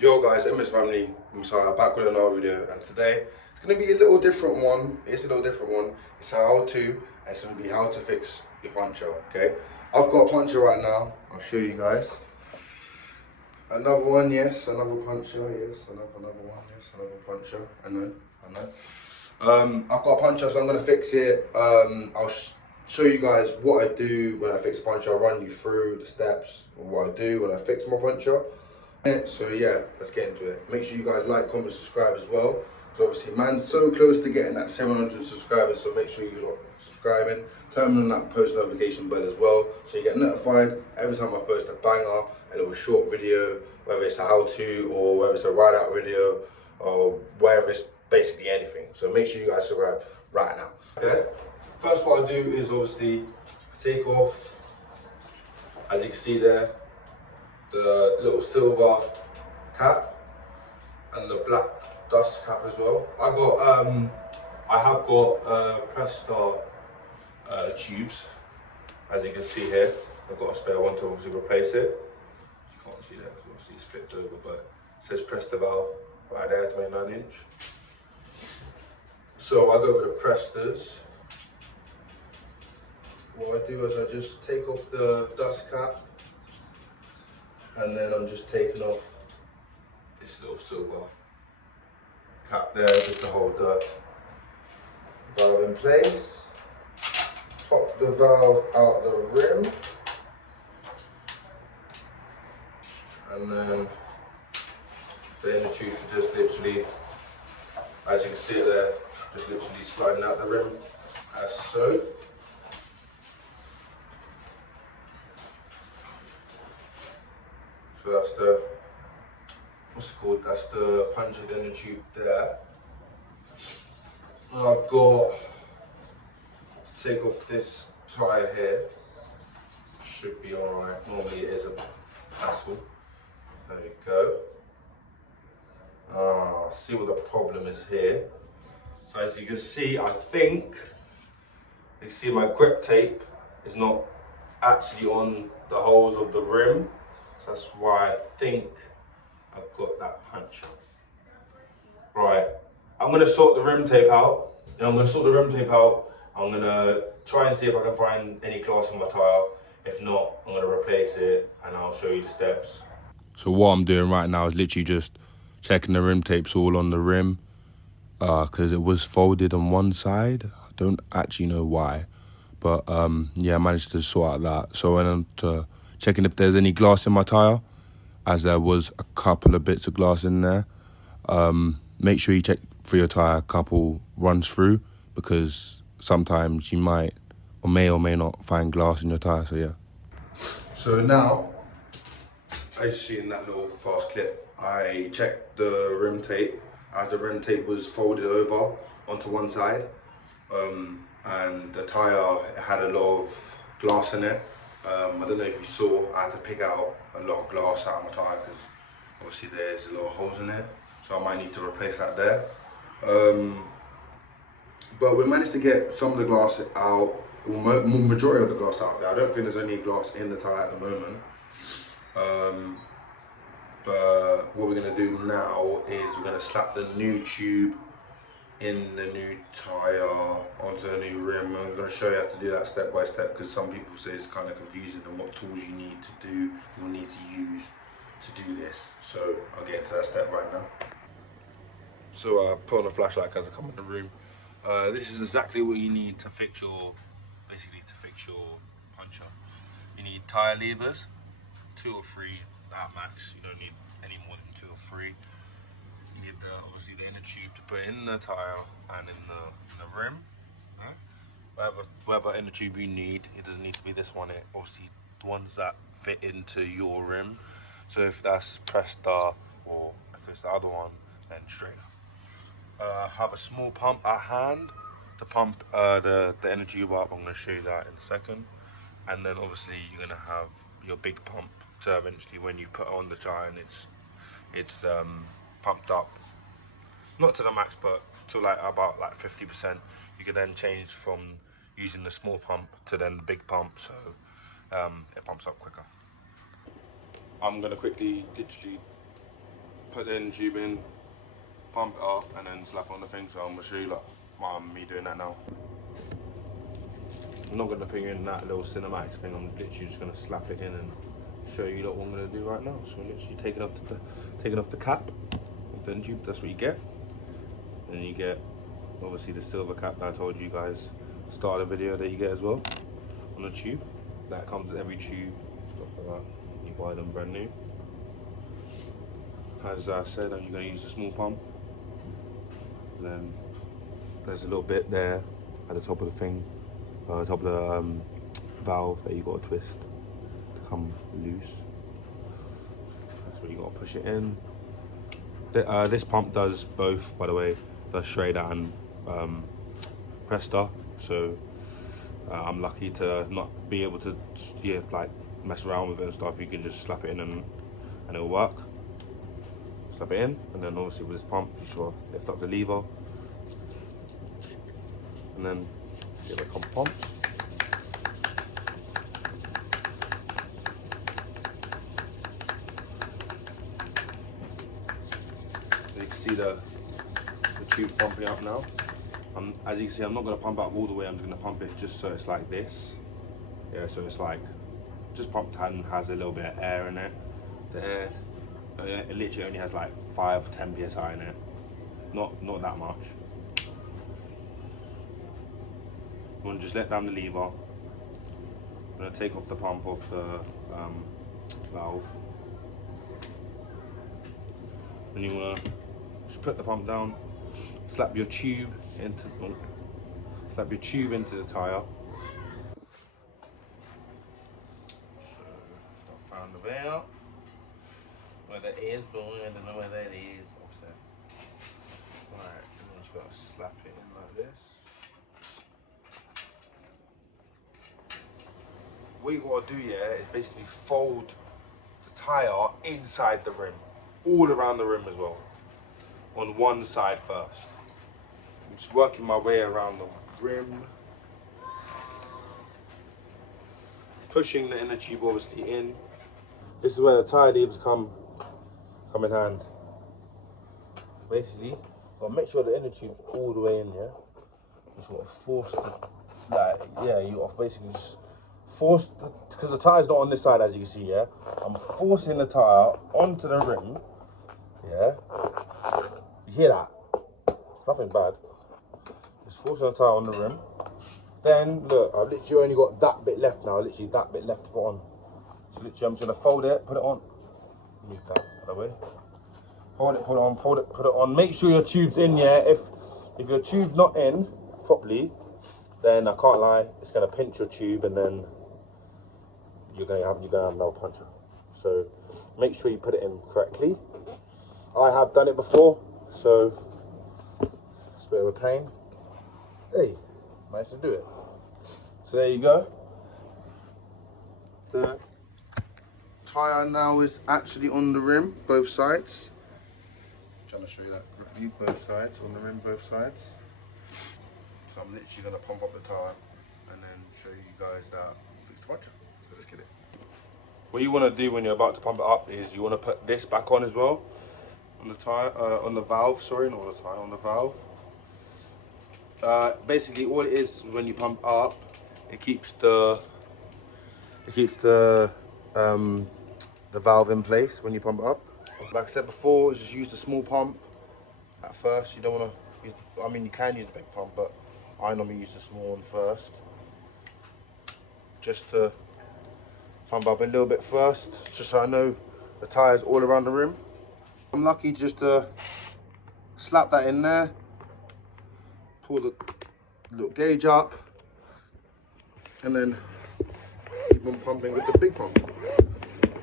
Yo guys, MS family, I'm sorry, back with another video, and today it's going to be a little different one. It's a little different one. It's how to, and it's going to be how to fix your puncture, okay? I've got a puncture right now. I'll show you guys. Another one, yes, another puncture, yes, another one, yes, another puncture. I know. I've got a puncture, so I'm going to fix it. I'll show you guys what I do when I fix a puncture. I'll run you through the steps of what I do when I fix my puncture. So yeah, let's get into it. Make sure you guys like, comment, subscribe as well. So obviously, man's so close to getting that 700 subscribers. So make sure you're subscribing. Turn on that post notification bell as well, so you get notified every time I post a banger, a little short video, whether it's a how-to or whether it's a ride-out video or wherever it's basically anything. So make sure you guys subscribe right now. Okay. First, what I do is obviously take off, as you can see there, the little silver cap and the black dust cap as well. I have got Presta tubes, as you can see here. I've got a spare one to obviously replace it. You can't see that, obviously it's flipped over, but it says Presta valve right there, 29-inch. So I go with the Prestas. What I do is I just take off the dust cap, and then I'm just taking off this little silver cap there just to hold the valve in place. Pop the valve out the rim, and then the inner tube should just literally, as you can see it there, just literally sliding out the rim as so. So that's the, what's it called, that's the punctured inner tube there. And I've got to take off this tyre here. Should be alright. Normally it is a hassle. There we go. See what the problem is here. So as you can see, I think you see my grip tape is not actually on the holes of the rim. So that's why I think I've got that puncture. Right, I'm gonna sort the rim tape out. I'm gonna try and see if I can find any glass in my tyre. If not, I'm gonna replace it and I'll show you the steps. So what I'm doing right now is literally just checking the rim tapes all on the rim, because it was folded on one side. I don't actually know why, but yeah, I managed to sort out that. So I went on to checking if there's any glass in my tyre, as there was a couple of bits of glass in there. Make sure you check for your tyre a couple runs through, because sometimes you might or may not find glass in your tyre, so yeah. So now, as you see in that little fast clip, I checked the rim tape as the rim tape was folded over onto one side, and the tyre had a lot of glass in it. I don't know if you saw, I had to pick out a lot of glass out of my tyre because obviously there's a lot of holes in it, so I might need to replace that there. But we managed to get some of the glass out, majority of the glass out there. I don't think there's any glass in the tyre at the moment. But what we're going to do now is we're going to slap the new tube in the new tyre onto the new rim. I'm going to show you how to do that step by step, because some people say it's kind of confusing and what tools you need to do, you'll need to use to do this. So I'll get into that step right now. So I put on a flashlight as I come in the room. This is exactly what you need to fix your, puncture. You need tyre levers, 2 or 3 at max. You don't need any more than 2 or 3. You need obviously the inner tube to put in the tyre and in the rim. Whatever inner tube you need, it doesn't need to be this one. It obviously the ones that fit into your rim. So if that's Presta or if it's the other one, then straight up. Have a small pump at hand to pump the inner tube up. I'm going to show you that in a second. And then obviously you're going to have your big pump to eventually, when you put on the tyre and it's pumped up, not to the max, but to about 50%. You can then change from using the small pump to then the big pump, so it pumps up quicker. I'm going to quickly literally put the inner tube in, pump it up, and then slap on the thing. So I'm gonna show you like me doing that now. I'm not gonna put you in that little cinematics thing. I'm literally just gonna slap it in and show you what I'm gonna do right now. So literally taking off the cap of the inner tube. That's what you get. And you get obviously the silver cap that I told you guys start of the video that you get as well on the tube. That comes with every tube, stuff like that. You buy them brand new. As I said, you're going to use a small pump. And then there's a little bit there at the top of the thing, top of the valve that you got to twist to come loose. That's where you got to push it in. This pump does both, by the way, does Schrader and Presta. So I'm lucky to not be able to like mess around with it and stuff. You can just slap it in and it'll work. Slap it in, and then obviously with this pump, you just lift up the lever, and then give it a couple pumps. So you can see the tube pumping up now. As you can see, I'm not going to pump up all the way. I'm just going to pump it just so it's like this. Yeah, so it's like just pumped and has a little bit of air in it. The air, it literally only has like 5-10 psi in it. Not that much. You want to just let down the lever. I'm going to take off the pump off the valve. And you want to just put the pump down, slap your tube into the tyre. So I found the valve. Where that is, but I don't know where that is. Upstairs. Right, and then just got to slap it in like this. What you got to do, yeah, is basically fold the tyre inside the rim, all around the rim as well. On one side first. I'm just working my way around the rim. Pushing the inner tube obviously in. This is where the tyre leaves come in hand. Basically, I'll make sure the inner tube's all the way in, yeah? You just got to force you got to basically just force, because the tyre's not on this side as you can see, yeah? I'm forcing the tyre onto the rim, yeah? You hear that? Nothing bad. Just forcing the tyre on the rim. Then, look, I've literally only got that bit left now, literally that bit left to put on. So literally I'm just going to fold it, put it on. Move that out of the way. Hold it, put it on, fold it, put it on. Make sure your tube's in, yeah? If your tube's not in properly, then I can't lie, it's going to pinch your tube and then you're going to have another puncture. So make sure you put it in correctly. I have done it before, so it's a bit of a pain. Hey, managed to do it. So there you go. The tyre now is actually on the rim, both sides. I'm trying to show you that correctly, both sides, on the rim, both sides. So I'm literally going to pump up the tyre and then show you guys that fixed puncture. So let's get it. What you want to do when you're about to pump it up is you want to put this back on as well. On the tyre, on the valve, sorry, not on the tyre, on the valve. Basically all it is when you pump up, it keeps the valve in place when you pump it up. Like I said before, just use the small pump at first. You don't want to use, I mean you can use the big pump, but I normally use the small one first. Just to pump up a little bit first, just so I know the tyre's all around the rim. I'm lucky just to slap that in there, pull the little gauge up, and then keep on pumping with the big pump.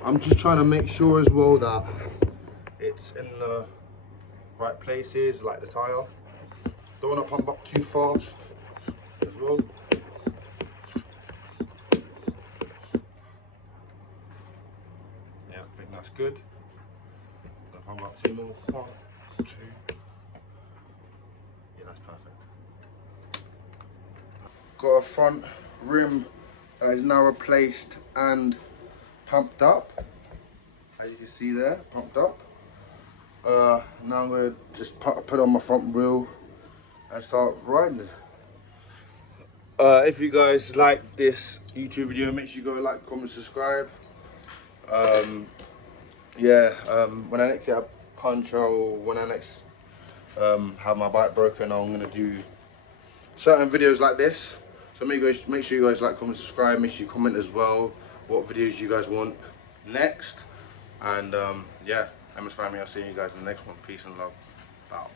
I'm just trying to make sure as well that it's in the right places, like the tyre. Don't want to pump up too fast as well. Yeah, I think that's good. Don't pump up too more. 1, 2. Yeah, that's perfect. Got a front rim that is now replaced and pumped up. As you can see there, pumped up. Now I'm going to just put on my front wheel and start riding it. If you guys like this YouTube video, make sure you go like, comment, subscribe. When I next get a puncture or when I next have my bike broken, I'm gonna do certain videos like this. So make sure you guys like, comment, subscribe. Make sure you comment as well what videos you guys want next. And yeah, MS family, I'll see you guys in the next one. Peace and love. Bye.